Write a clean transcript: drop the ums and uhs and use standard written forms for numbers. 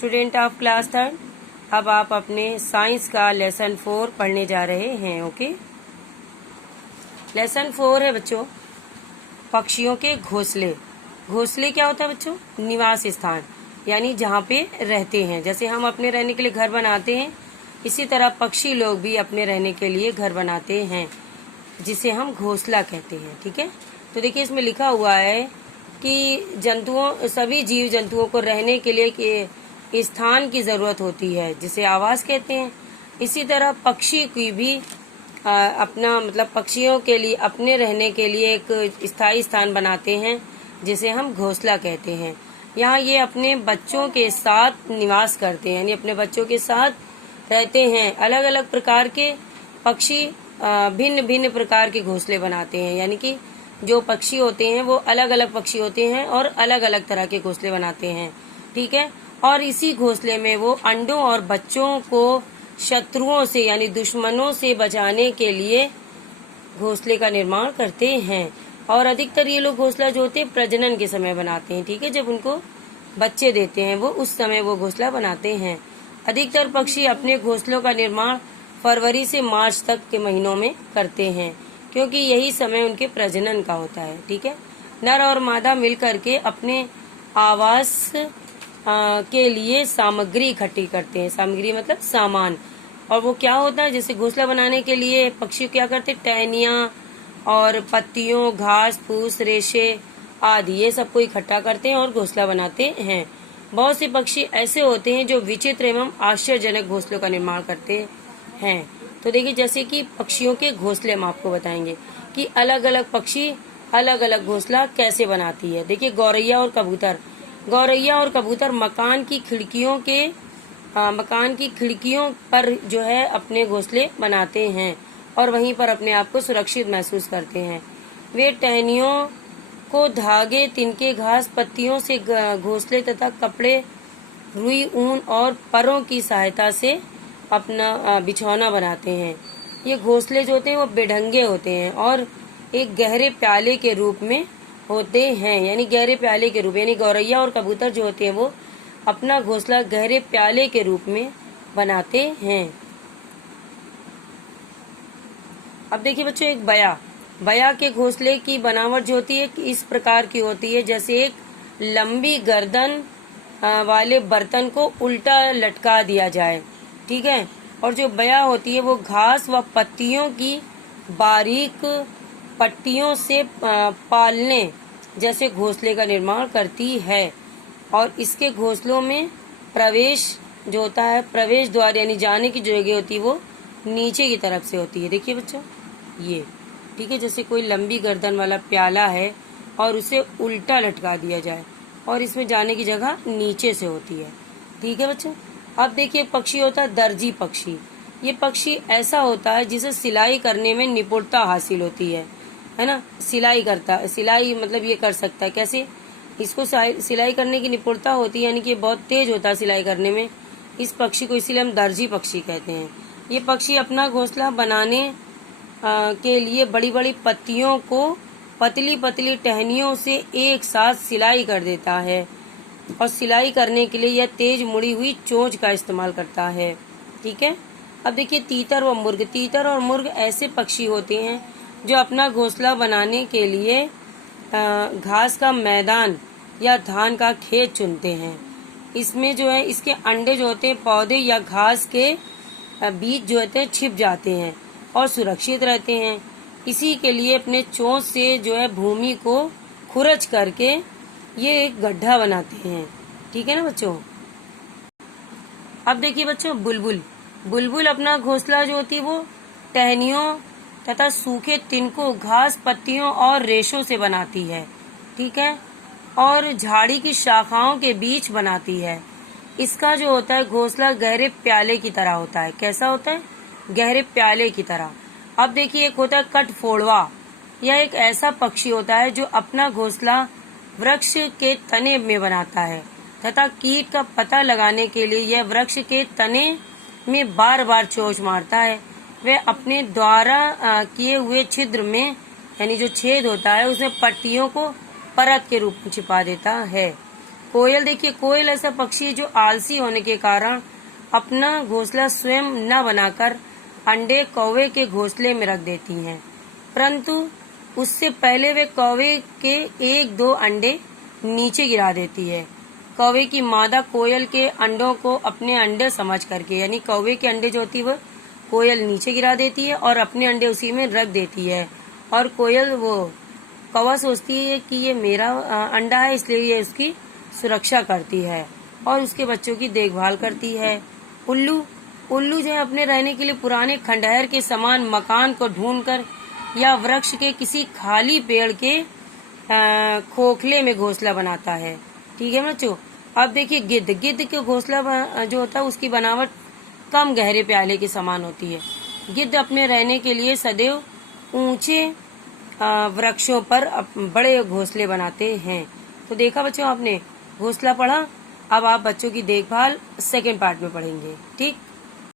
Student of class third, अब आप अपने साइंस का लेसन 4 पढ़ने जा रहे हैं। ओके, लेसन 4 है बच्चों पक्षियों के घोंसले। घोंसले क्या होता है बच्चों? निवास स्थान, यानी जहाँ पे रहते हैं। जैसे हम अपने रहने के लिए घर बनाते हैं, इसी तरह पक्षी लोग भी अपने रहने के लिए घर बनाते हैं, जिसे हम घोंसला कहते हैं। ठीक है, तो देखिए इसमें लिखा हुआ है कि सभी जीव जंतुओं को रहने के लिए स्थान की जरूरत होती है, जिसे आवास कहते हैं। इसी तरह पक्षी की भी अपना पक्षियों के लिए अपने रहने के लिए एक स्थायी स्थान बनाते हैं, जिसे हम घोंसला कहते हैं। यहाँ ये अपने बच्चों के साथ निवास करते हैं, यानी अपने बच्चों के साथ रहते हैं। अलग अलग प्रकार के पक्षी भिन्न भिन्न प्रकार के घोंसले बनाते हैं, यानी कि जो पक्षी होते हैं वो अलग अलग पक्षी होते हैं और अलग अलग तरह के घोंसले बनाते हैं। ठीक है, और इसी घोंसले में वो अंडों और बच्चों को शत्रुओं से यानी दुश्मनों से बचाने के लिए घोंसले का निर्माण करते हैं। और अधिकतर ये लोग घोंसला जो होते हैं प्रजनन के समय बनाते हैं। ठीक है, जब उनको बच्चे देते हैं वो उस समय वो घोंसला बनाते हैं। अधिकतर पक्षी अपने घोंसलों का निर्माण फरवरी से मार्च तक के महीनों में करते हैं, क्योंकि यही समय उनके प्रजनन का होता है। ठीक है, नर और मादा मिलकर के अपने आवास के लिए सामग्री इकट्ठी करते हैं। सामग्री मतलब सामान। और वो क्या होता है, जैसे घोंसला बनाने के लिए पक्षी क्या करते हैं, टहनियाँ और पत्तियों, घास फूस, रेशे आदि ये सबको इकट्ठा करते हैं और घोंसला बनाते हैं। बहुत से पक्षी ऐसे होते हैं जो विचित्र एवं आश्चर्यजनक घोंसलों का निर्माण करते हैं। तो देखिए, जैसे कि पक्षियों के घोंसले हम आपको बताएंगे कि अलग अलग पक्षी अलग अलग घोंसला कैसे बनाती है। देखिए, गौरैया और कबूतर मकान की खिड़कियों पर जो है अपने घोंसले बनाते हैं और वहीं पर अपने आप को सुरक्षित महसूस करते हैं। वे टहनियों को धागे, तिनके, घास, पत्तियों से घोंसले तथा कपड़े, रुई, ऊन और परों की सहायता से अपना बिछौना बनाते हैं। ये घोंसले जो होते हैं वो बेढंगे होते हैं और एक गहरे प्याले के रूप में होते हैं, यानी गहरे प्याले के रूप, यानी गौरैया और कबूतर जो होते हैं वो अपना घोंसला गहरे प्याले के रूप में बनाते हैं। अब देखिए बच्चों, एक बया के घोंसले की बनावट जो होती है इस प्रकार की होती है, जैसे एक लंबी गर्दन वाले बर्तन को उल्टा लटका दिया जाए। ठीक है, और जो बया होती है वो घास व पत्तियों की बारीक पट्टियों से पालने जैसे घोंसले का निर्माण करती है। और इसके घोंसलों में प्रवेश जो होता है, प्रवेश द्वार यानी जाने की जो जगह होती है वो नीचे की तरफ से होती है। देखिए बच्चों, ये ठीक है, जैसे कोई लंबी गर्दन वाला प्याला है और उसे उल्टा लटका दिया जाए और इसमें जाने की जगह नीचे से होती है। ठीक है बच्चों, अब देखिए पक्षी होता है दर्जी पक्षी। ये पक्षी ऐसा होता है जिसे सिलाई करने में निपुणता हासिल होती है ना। सिलाई मतलब ये कर सकता है कैसे, इसको सिलाई करने की निपुणता होती है, यानी कि बहुत तेज होता है सिलाई करने में। इस पक्षी को इसीलिए हम दर्जी पक्षी कहते हैं। ये पक्षी अपना घोंसला बनाने के लिए बड़ी बड़ी पत्तियों को पतली पतली टहनियों से एक साथ सिलाई कर देता है और सिलाई करने के लिए यह तेज मुड़ी हुई चोंच का इस्तेमाल करता है। ठीक है, अब देखिए तीतर और मुर्ग ऐसे पक्षी होते हैं जो अपना घोंसला बनाने के लिए घास का मैदान या धान का खेत चुनते हैं। इसमें जो है इसके अंडे जो होते हैं पौधे या घास के बीज जो होते हैं छिप जाते हैं और सुरक्षित रहते हैं। इसी के लिए अपने चोंच से जो है भूमि को खुरच करके ये एक गड्ढा बनाते हैं। ठीक है ना बच्चों। अब देखिए बच्चों, बुलबुल अपना घोंसला जो होती है वो टहनियों तथा सूखे तिनकों, घास, पत्तियों और रेशों से बनाती है। ठीक है, और झाड़ी की शाखाओं के बीच बनाती है। इसका जो होता है घोंसला गहरे प्याले की तरह होता है। कैसा होता है? गहरे प्याले की तरह। अब देखिए, एक होता है कटफोड़वा। यह एक ऐसा पक्षी होता है जो अपना घोंसला वृक्ष के तने में बनाता है तथा कीट का पता लगाने के लिए यह वृक्ष के तने में बार बार चोंच मारता है। वह अपने द्वारा किए हुए छिद्र में, यानी जो छेद होता है उसमें पट्टियों को परत के रूप में छिपा देता है। कोयल, देखिए कोयल ऐसा पक्षी है जो आलसी होने के कारण अपना घोंसला स्वयं न बनाकर अंडे कौवे के घोंसले में रख देती हैं, परंतु उससे पहले वे कौवे के 1-2 अंडे नीचे गिरा देती है। कौवे की मादा कोयल के अंडों को अपने अंडे समझ करके, यानी कौवे के अंडे जो होती है वो कोयल नीचे गिरा देती है और अपने अंडे उसी में रख देती है। और कोयल वो कौवा सोचती है कि ये मेरा अंडा है, इसलिए ये उसकी सुरक्षा करती है और उसके बच्चों की देखभाल करती है। उल्लू उल्लू जो है अपने रहने के लिए पुराने खंडहर के समान मकान को ढूंढकर या वृक्ष के किसी खाली पेड़ के खोखले में घोंसला बनाता है। ठीक है बच्चों। अब देखिए गिद्ध के घोंसला जो होता है उसकी बनावट कम गहरे प्याले के समान होती है। गिद्ध अपने रहने के लिए सदैव ऊंचे वृक्षों पर बड़े घोंसले बनाते हैं। तो देखा बच्चों आपने, घोंसला पढ़ा। अब आप बच्चों की देखभाल सेकेंड पार्ट में पढ़ेंगे। ठीक।